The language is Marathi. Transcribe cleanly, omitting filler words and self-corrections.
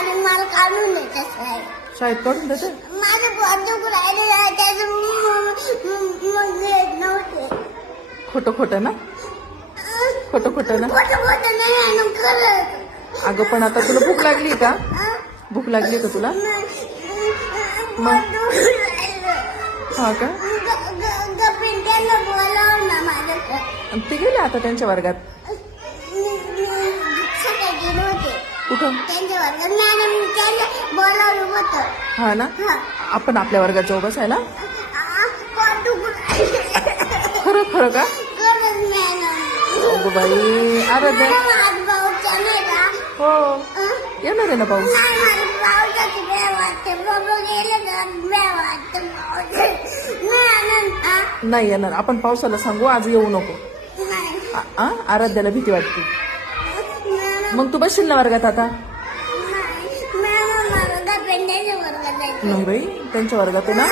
आणि मला काढून देते साहेब. शाळेत काढून देते. माझं पोट राहिले त्याचं मग येत नव्हते. खोटं खोटं ना, खोटं खोटं ना. खोटं नाही आणि खरंच. अगं पण आता तुला भूक लागली का? भूक लागली का तुला? मग हा का? पिंट्याला बोलाव ना माझ्याकडे. आणि ते गेले आता त्यांच्या वर्गात. सकाळी गेले होते कुठं? त्यांच्या वर्गात. मॅडम त्यांना बोलावलं होतं. हा ना, आपण आपल्या वर्गात जाऊ बसायला. खरं खरं का? खरंच मॅडम. अगं बाई, आराध्या. माझं भाऊच्या नाही का? हो येणार आहे ना पाऊस. नाही, माझं भाऊच्याची भ्या वाटते. बाबा गेले तर भ्या वाटते भाऊचं. नाही आनंद. नाही येणार. आपण पावसाला सांगू आज येऊ नको. नाही आराध्याला भीती वाटते. मॅडम. मग तू बसशील ना वर्गात आता? नाही मॅडम, मला पेंड्याच्या वर्गात जायचं. नाही बाई, त्यांच्या वर्गात आहे ना.